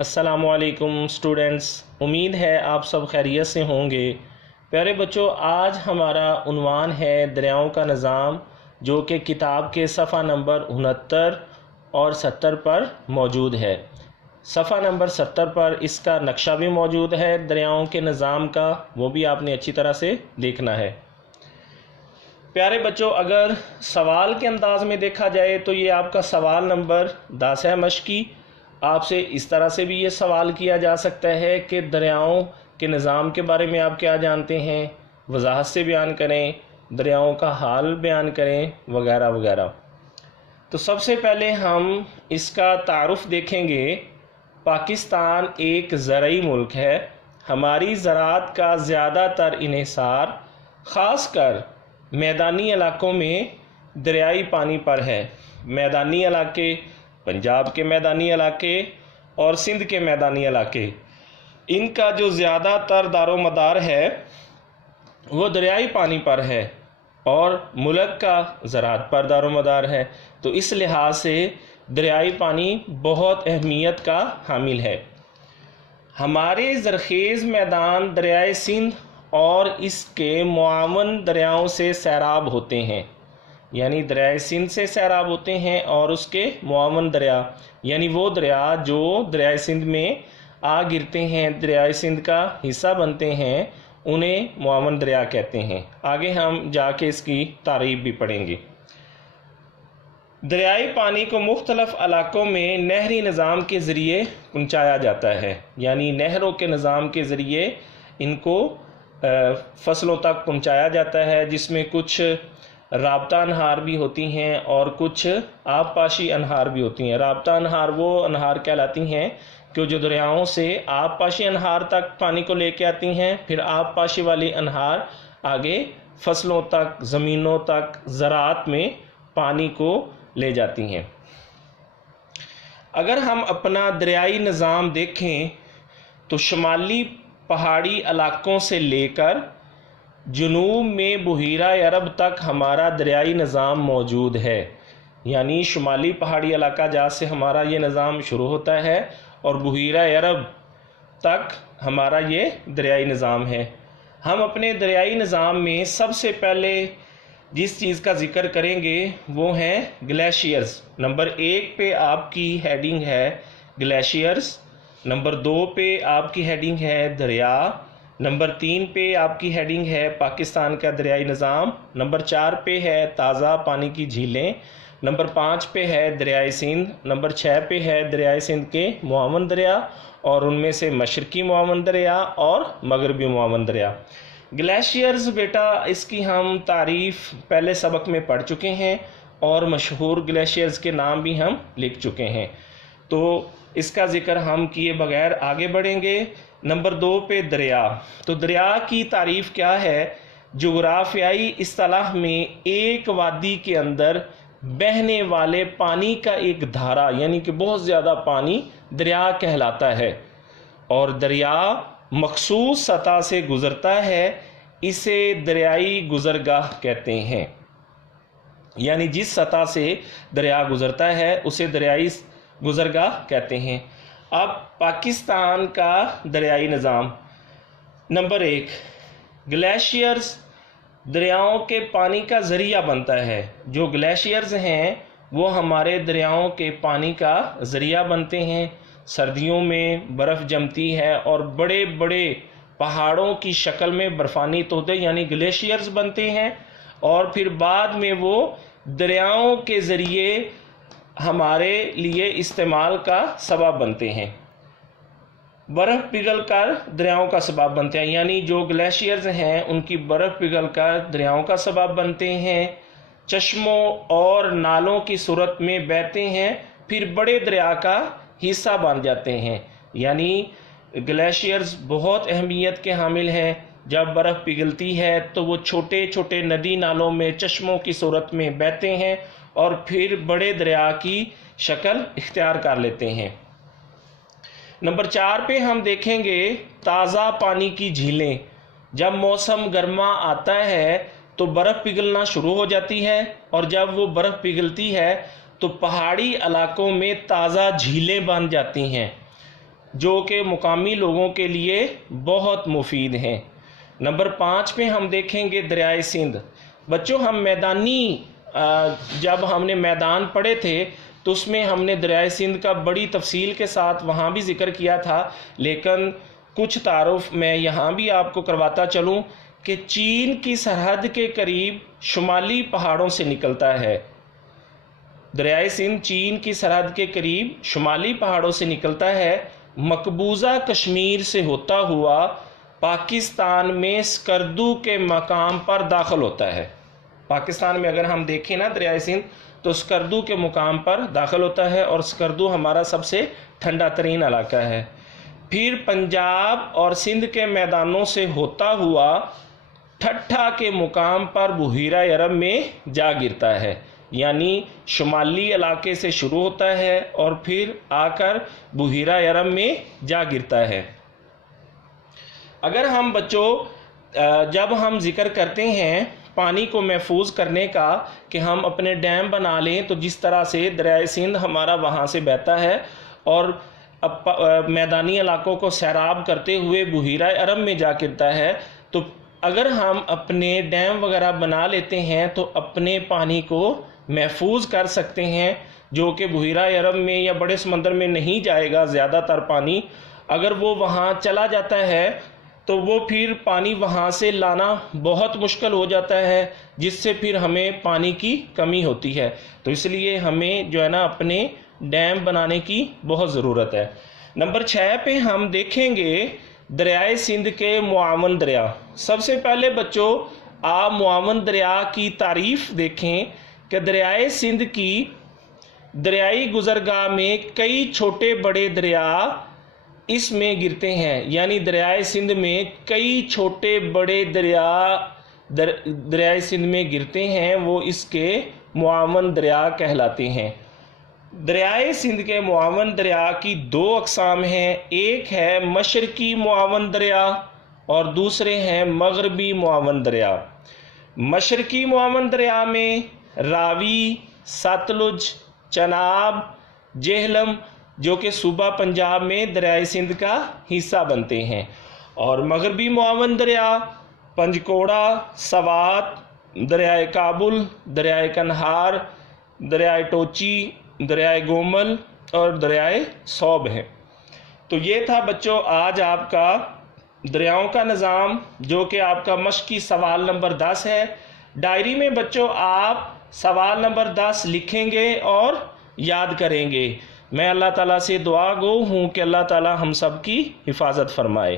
السلام علیکم اسٹوڈنٹس، امید ہے آپ سب خیریت سے ہوں گے۔ پیارے بچوں، آج ہمارا عنوان ہے دریاؤں کا نظام، جو کہ کتاب کے صفحہ نمبر 69 اور 70 پر موجود ہے۔ صفحہ نمبر 70 پر اس کا نقشہ بھی موجود ہے دریاؤں کے نظام کا، وہ بھی آپ نے اچھی طرح سے دیکھنا ہے۔ پیارے بچوں، اگر سوال کے انداز میں دیکھا جائے تو یہ آپ کا سوال نمبر 10 ہے مشقی۔ آپ سے اس طرح سے بھی یہ سوال کیا جا سکتا ہے کہ دریاؤں کے نظام کے بارے میں آپ کیا جانتے ہیں، وضاحت سے بیان کریں، دریاؤں کا حال بیان کریں وغیرہ وغیرہ۔ تو سب سے پہلے ہم اس کا تعارف دیکھیں گے۔ پاکستان ایک زرعی ملک ہے۔ ہماری زراعت کا زیادہ تر انحصار خاص کر میدانی علاقوں میں دریائی پانی پر ہے۔ میدانی علاقے، پنجاب کے میدانی علاقے اور سندھ کے میدانی علاقے، ان کا جو زیادہ تر دار و مدار ہے وہ دریائی پانی پر ہے، اور ملک کا زراعت پر دار و مدار ہے۔ تو اس لحاظ سے دریائی پانی بہت اہمیت کا حامل ہے۔ ہمارے زرخیز میدان دریائے سندھ اور اس کے معاون دریاؤں سے سیراب ہوتے ہیں، یعنی دریائے سندھ سے سیراب ہوتے ہیں، اور اس کے معاون دریا، یعنی وہ دریا جو دریائے سندھ میں آ گرتے ہیں، دریائے سندھ کا حصہ بنتے ہیں، انہیں معاون دریا کہتے ہیں۔ آگے ہم جا کے اس کی تعریف بھی پڑھیں گے۔ دریائی پانی کو مختلف علاقوں میں نہری نظام کے ذریعے پہنچایا جاتا ہے، یعنی نہروں کے نظام کے ذریعے ان کو فصلوں تک پہنچایا جاتا ہے، جس میں کچھ رابطہ انہار بھی ہوتی ہیں اور کچھ آب پاشی انہار بھی ہوتی ہیں۔ رابطہ انہار وہ انہار کہلاتی ہیں کہ جو دریاؤں سے آب پاشی انہار تک پانی کو لے کے آتی ہیں، پھر آب پاشی والی انہار آگے فصلوں تک، زمینوں تک، زراعت میں پانی کو لے جاتی ہیں۔ اگر ہم اپنا دریائی نظام دیکھیں تو شمالی پہاڑی علاقوں سے لے کر جنوب میں بحیرہ عرب تک ہمارا دریائی نظام موجود ہے، یعنی شمالی پہاڑی علاقہ جہاں سے ہمارا یہ نظام شروع ہوتا ہے اور بحیرہ عرب تک ہمارا یہ دریائی نظام ہے۔ ہم اپنے دریائی نظام میں سب سے پہلے جس چیز کا ذکر کریں گے وہ ہیں گلیشیئرز۔ نمبر 1 پہ آپ کی ہیڈنگ ہے گلیشیئرز، نمبر 2 پہ آپ کی ہیڈنگ ہے دریا، نمبر 3 پہ آپ کی ہیڈنگ ہے پاکستان کا دریائی نظام، نمبر 4 پہ ہے تازہ پانی کی جھیلیں، نمبر 5 پہ ہے دریائے سندھ، نمبر 6 پہ ہے دریائے سندھ کے معاون دریا، اور ان میں سے مشرقی معاون دریا اور مغربی معاون دریا۔ گلیشیئرز بیٹا اس کی ہم تعریف پہلے سبق میں پڑھ چکے ہیں، اور مشہور گلیشیئرز کے نام بھی ہم لکھ چکے ہیں، تو اس کا ذکر ہم کیے بغیر آگے بڑھیں گے۔ نمبر 2 پہ دریا۔ تو دریا کی تعریف کیا ہے؟ جغرافیائی اصطلاح میں ایک وادی کے اندر بہنے والے پانی کا ایک دھارا، یعنی کہ بہت زیادہ پانی دریا کہلاتا ہے، اور دریا مخصوص سطح سے گزرتا ہے، اسے دریائی گزرگاہ کہتے ہیں، یعنی جس سطح سے دریا گزرتا ہے اسے دریائی گزرگاہ کہتے ہیں۔ اب پاکستان کا دریائی نظام۔ نمبر 1، گلیشیئرز دریاؤں کے پانی کا ذریعہ بنتا ہے۔ جو گلیشیئرز ہیں وہ ہمارے دریاؤں کے پانی کا ذریعہ بنتے ہیں۔ سردیوں میں برف جمتی ہے اور بڑے بڑے پہاڑوں کی شکل میں برفانی تودے یعنی گلیشیئرز بنتے ہیں، اور پھر بعد میں وہ دریاؤں کے ذریعے ہمارے لیے استعمال کا سبب بنتے ہیں، برف پگھل کر دریاؤں کا سبب بنتے ہیں، یعنی جو گلیشیئرز ہیں ان کی برف پگھل کر دریاؤں کا سبب بنتے ہیں، چشموں اور نالوں کی صورت میں بہتے ہیں، پھر بڑے دریا کا حصہ بن جاتے ہیں۔ یعنی گلیشیئرز بہت اہمیت کے حامل ہیں۔ جب برف پگھلتی ہے تو وہ چھوٹے چھوٹے ندی نالوں میں چشموں کی صورت میں بہتے ہیں اور پھر بڑے دریا کی شکل اختیار کر لیتے ہیں۔ نمبر 4 پہ ہم دیکھیں گے تازہ پانی کی جھیلیں۔ جب موسم گرما آتا ہے تو برف پگھلنا شروع ہو جاتی ہے، اور جب وہ برف پگھلتی ہے تو پہاڑی علاقوں میں تازہ جھیلیں بن جاتی ہیں، جو کہ مقامی لوگوں کے لیے بہت مفید ہیں۔ نمبر 5 پہ ہم دیکھیں گے دریائے سندھ۔ بچوں ہم جب ہم نے میدان پڑھے تھے تو اس میں ہم نے دریائے سندھ کا بڑی تفصیل کے ساتھ وہاں بھی ذکر کیا تھا، لیکن کچھ تعارف میں یہاں بھی آپ کو کرواتا چلوں کہ چین کی سرحد کے قریب شمالی پہاڑوں سے نکلتا ہے۔ دریائے سندھ چین کی سرحد کے قریب شمالی پہاڑوں سے نکلتا ہے، مقبوضہ کشمیر سے ہوتا ہوا پاکستان میں سکردو کے مقام پر داخل ہوتا ہے۔ پاکستان میں اگر ہم دیکھیں نا دریائے سندھ تو سکردو کے مقام پر داخل ہوتا ہے، اور سکردو ہمارا سب سے ٹھنڈا ترین علاقہ ہے۔ پھر پنجاب اور سندھ کے میدانوں سے ہوتا ہوا ٹھٹھا کے مقام پر بحیرہ عرب میں جا گرتا ہے، یعنی شمالی علاقے سے شروع ہوتا ہے اور پھر آ کر بحیرہ عرب میں جا گرتا ہے۔ اگر ہم بچوں جب ہم ذکر کرتے ہیں پانی کو محفوظ کرنے کا کہ ہم اپنے ڈیم بنا لیں، تو جس طرح سے دریائے سندھ ہمارا وہاں سے بہتا ہے اور میدانی علاقوں کو سیراب کرتے ہوئے بحیرہ عرب میں جا گرتا ہے، تو اگر ہم اپنے ڈیم وغیرہ بنا لیتے ہیں تو اپنے پانی کو محفوظ کر سکتے ہیں، جو کہ بحیرہ عرب میں یا بڑے سمندر میں نہیں جائے گا۔ زیادہ تر پانی اگر وہ وہاں چلا جاتا ہے تو وہ پھر پانی وہاں سے لانا بہت مشکل ہو جاتا ہے، جس سے پھر ہمیں پانی کی کمی ہوتی ہے۔ تو اس لیے ہمیں جو ہے نا اپنے ڈیم بنانے کی بہت ضرورت ہے۔ نمبر 6 پہ ہم دیکھیں گے دریائے سندھ کے معاون دریا۔ سب سے پہلے بچوں آپ معاون دریا کی تعریف دیکھیں کہ دریائے سندھ کی دریائی گزرگاہ میں کئی چھوٹے بڑے دریا اس میں گرتے ہیں، یعنی دریائے سندھ میں کئی چھوٹے بڑے دریا دریائے سندھ میں گرتے ہیں، وہ اس کے معاون دریا کہلاتے ہیں۔ دریائے سندھ کے معاون دریا کی 2 اقسام ہیں، ایک ہے مشرقی معاون دریا اور دوسرے ہیں مغربی معاون دریا۔ مشرقی معاون دریا میں راوی، ستلج، چناب، جہلم جو کہ صوبہ پنجاب میں دریائے سندھ کا حصہ بنتے ہیں، اور مغربی معاون دریا پنجکوڑا، سوات، دریائے کابل، دریائے کنہار، دریائے ٹوچی، دریائے گومل اور دریائے سوب ہیں۔ تو یہ تھا بچوں آج آپ کا دریاؤں کا نظام، جو کہ آپ کا مشقی سوال نمبر 10 ہے۔ ڈائری میں بچوں آپ سوال نمبر 10 لکھیں گے اور یاد کریں گے۔ میں اللہ تعالیٰ سے دعا گو ہوں کہ اللہ تعالیٰ ہم سب کی حفاظت فرمائے۔